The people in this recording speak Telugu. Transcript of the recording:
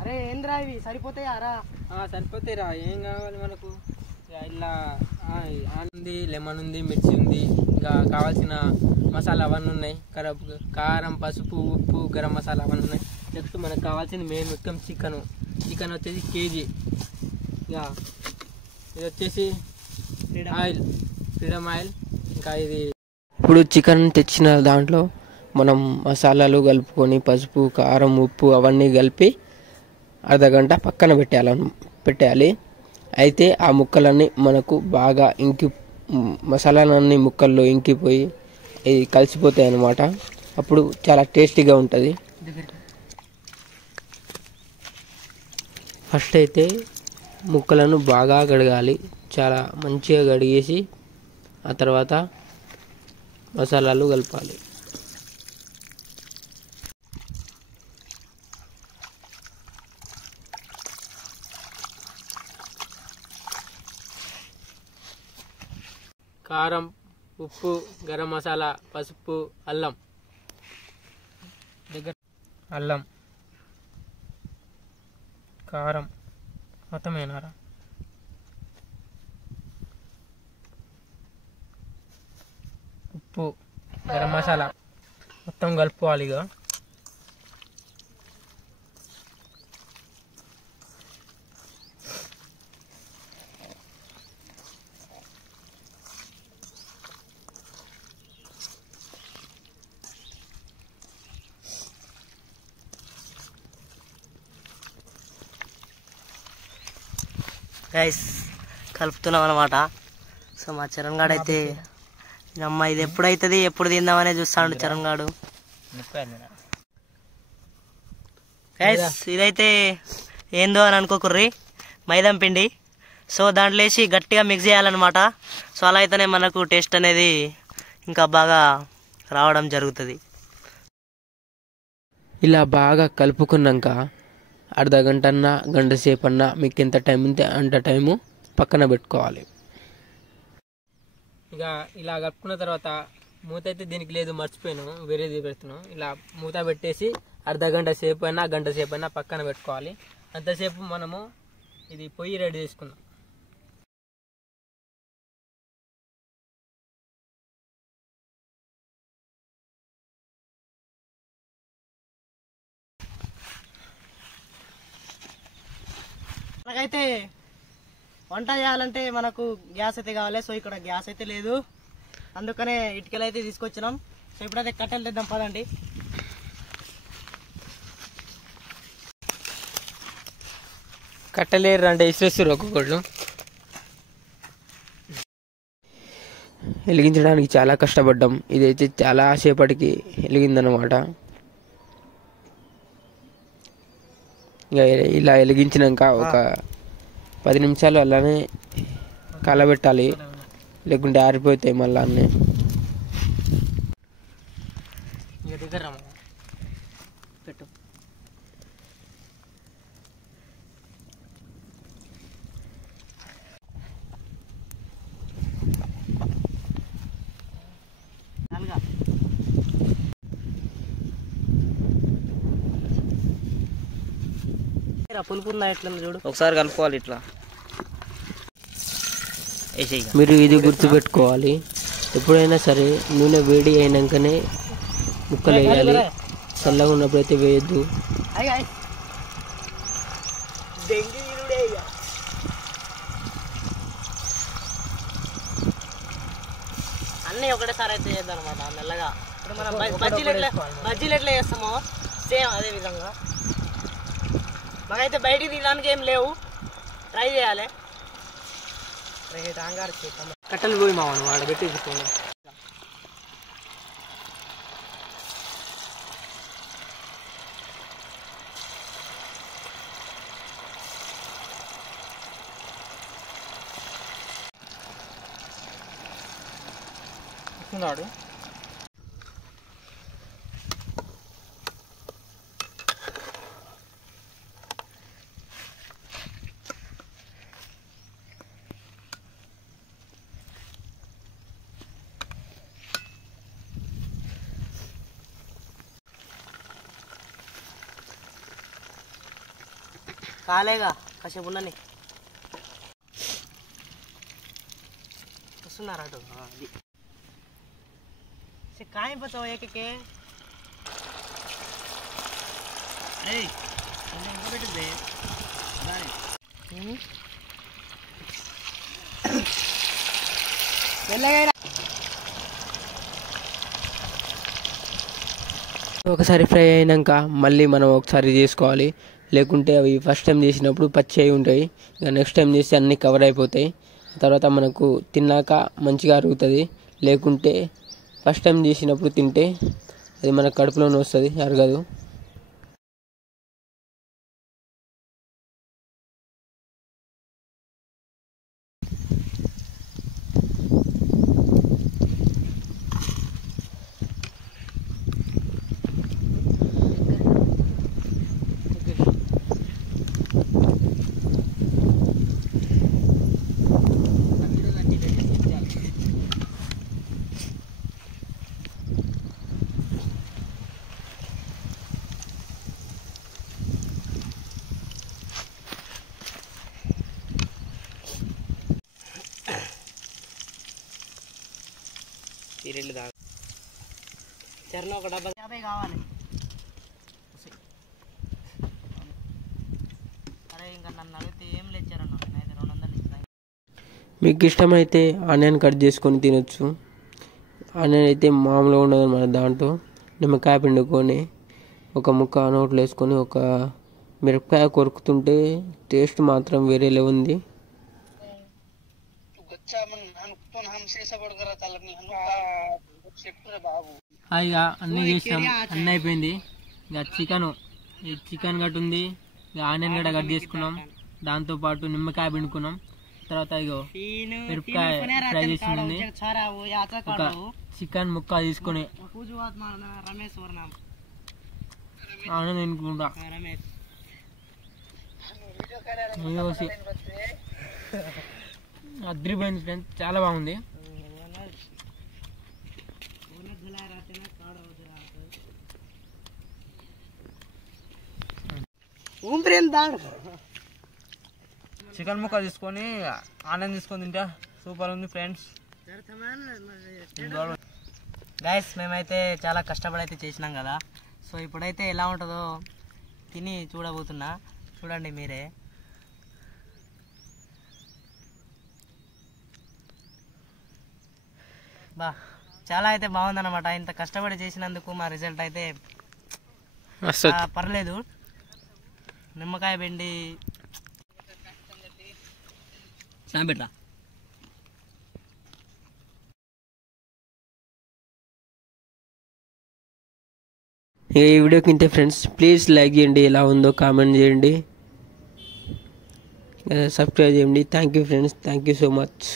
అరే ఏంద్రా ఇవి సరిపోతాయారా? సరిపోతాయిరా, ఏం కావాలి మనకు? ఇలా ఉంది, లెమన్ ఉంది, మిర్చి ఉంది, ఇంకా కావాల్సిన మసాలా అవన్నీ ఉన్నాయి. కారం, పసుపు, ఉప్పు, గరం మసాలా అవన్నీ ఉన్నాయి. నెక్స్ట్ మనకు కావాల్సింది మెయిన్ మొత్తం చికెన్ వచ్చేసి కేజీ. ఇక ఇది వచ్చేసి ఫ్రీడమ్ ఆయిల్. ఇంకా ఇది ఇప్పుడు చికెన్ తెచ్చిన దాంట్లో మనం మసాలాలు కలుపుకొని పసుపు, కారం, ఉప్పు అవన్నీ కలిపి అర్ధగంట పక్కన పెట్టాలి. అయితే ఆ ముక్కలన్నీ మనకు బాగా మసాలాలన్నీ ముక్కల్లో ఇంకిపోయి ఇది కలిసిపోతాయి అన్నమాట. అప్పుడు చాలా టేస్టీగా ఉంటుంది. ఫస్ట్ అయితే ముక్కలను బాగా కడగాలి, చాలా మంచిగా కడిగేసి ఆ తర్వాత మసాలాలు కలపాలి. కారం, ఉప్పు, గరం మసాలా, పసుపు, అల్లం, కారం మొత్తం వేనారా, ఉప్పు, గరం మసాలా మొత్తం కలుపుకోవాలి. ఇక గైస్ కలుపుతున్నాం అనమాట. సో మా చరణ్ గాడు అయితే అమ్మ ఇది ఎప్పుడైతుంది ఎప్పుడు తిందామనే చూస్తాడు చరణ్ గాడు. గైస్ ఇదైతే ఏందో అని అనుకోకుర్రి, మైదాం పిండి. సో దాంట్లో వేసి గట్టిగా మిక్స్ చేయాలన్నమాట. సో అలా అయితేనే మనకు టేస్ట్ అనేది ఇంకా బాగా రావడం జరుగుతుంది. ఇలా బాగా కలుపుకున్నాక అర్ధగంట అన్నా గంట సేపు అన్నా మీకు ఎంత టైం ఉంటే అంత టైము పక్కన పెట్టుకోవాలి. ఇక ఇలా కలుపుకున్న తర్వాత మూత అయితే దీనికి లేదు, మర్చిపోయాను, వేరేది పెడుతున్నాను. ఇలా మూత పెట్టేసి అర్ధగంట సేపు అయినా గంట సేపు అయినా పక్కన పెట్టుకోవాలి. అంతసేపు మనము ఇది పొయ్యి రెడీ చేసుకుందాం. మనకైతే వంట చేయాలంటే మనకు గ్యాస్ అయితే కావాలి. సో ఇక్కడ గ్యాస్ అయితే లేదు, అందుకనే ఇటుకలు అయితే తీసుకొచ్చినాం. సో ఇప్పుడైతే కట్టెలు తెద్దాం పదండి. కట్టలేరు అంటే ఇసురేస్తారు ఒక్కొక్కళ్ళు. వెలిగించడానికి చాలా కష్టపడ్డాం. ఇదైతే చాలా సేపటికి వెలిగిందనమాట. ఇక ఇలా వెలిగించినాక ఒక 10 నిమిషాలు అలానే కలబెట్టాలి, లేకుంటే ఆరిపోతాయి మళ్ళీ అన్నీ. పెట్టు పులుపుందా ఎట్లా చూడు, ఒకసారి కలుపుకోవాలి ఇట్లా. మీరు ఇది గుర్తుపెట్టుకోవాలి, ఎప్పుడైనా సరే నూనె వేడి అయినాకనే ముక్కలు వేయాలి, చల్లగా ఉన్నప్పుడైతే వేయద్దు. అన్నీ ఒకటేసారి అయితే చేద్దాం అనమాట మెల్లగా. ఇప్పుడు మనం బజ్జీలు ఎట్లా చేస్తామో సేమ్ అదే విధంగా. మాకైతే బయటికి తీయడానికి ఏం లేవు, ట్రై చేయాలి. కట్టెలు పోయి మామను వాడు పెట్టి వేసుకున్నాడు. కాలేగా కాసేపు ఉండని వస్తున్నారు అటు అది కాయ బచావు ఏకే పెట్టింది ఒకసారి ఫ్రై అయినాక మళ్ళీ మనం ఒకసారి చేసుకోవాలి, లేకుంటే అవి ఫస్ట్ టైం చేసినప్పుడు పచ్చి అయి ఉంటాయి. ఇక నెక్స్ట్ టైం చేసి అన్నీ కవర్ అయిపోతాయి. తర్వాత మనకు తిన్నాక మంచిగా అరుగుతుంది. లేకుంటే ఫస్ట్ టైం చేసినప్పుడు తింటే అది మన కడుపులోనే వస్తుంది, అరగదు. సీరియల్ దాకా చరణ ఒక 50 కావాలి. అరే ఇంకా నన్ను అడిగితే ఏం లేచారన్న, నేనైతే 200 ఇస్తాను. మీకు ఇష్టమైతే ఆనియన్ కట్ చేసుకొని తినొచ్చు. ఆనియన్ అయితే మామూలుగా ఉండదు మన దాంట్లో. నిమ్మకాయ పిండుకొని ఒక ముక్క నోట్లో వేసుకొని ఒక మిరపకాయ కొరుకుతుంటే టేస్ట్ మాత్రం వేరేలా ఉంది. ఇక అన్నీ చేసినాం, అన్నీ అయిపోయింది. ఇక చికెన్ గట్టు ఉంది, ఇక ఆనియన్ గడ్డ కట్ చేసుకున్నాం, దాంతోపాటు నిమ్మకాయ పిండుకున్నాం. తర్వాత ఇగో మిరపకాయ ఫ్రై చేసింది, ఒక చికెన్ ముక్క తీసుకొని ఆనియన్ తినుకుంటా అద్రిపోయింది ఫ్రెండ్స్, చాలా బాగుంది. చికెన్ ముక్క తీసుకొని ఆనియన్ తీసుకొని తింటే సూపర్ ఉంది ఫ్రెండ్స్. గైస్ మేమైతే చాలా కష్టపడి అయితే చేసినాం కదా, సో ఇప్పుడైతే ఎలా ఉంటుందో తిని చూడబోతున్నా, చూడండి మీరే. చాలా అయితే బాగుందన్నమాట. ఇంత కష్టపడి చేసినందుకు మా రిజల్ట్ అయితే పర్లేదు. నిమ్మకాయ పిండి పెట్టరా. ఈ వీడియోకి ఇంతే ఫ్రెండ్స్. ప్లీజ్ లైక్ చేయండి, ఎలా ఉందో కామెంట్ చేయండి, సబ్స్క్రైబ్ చేయండి. Thank you friends, thank you so much.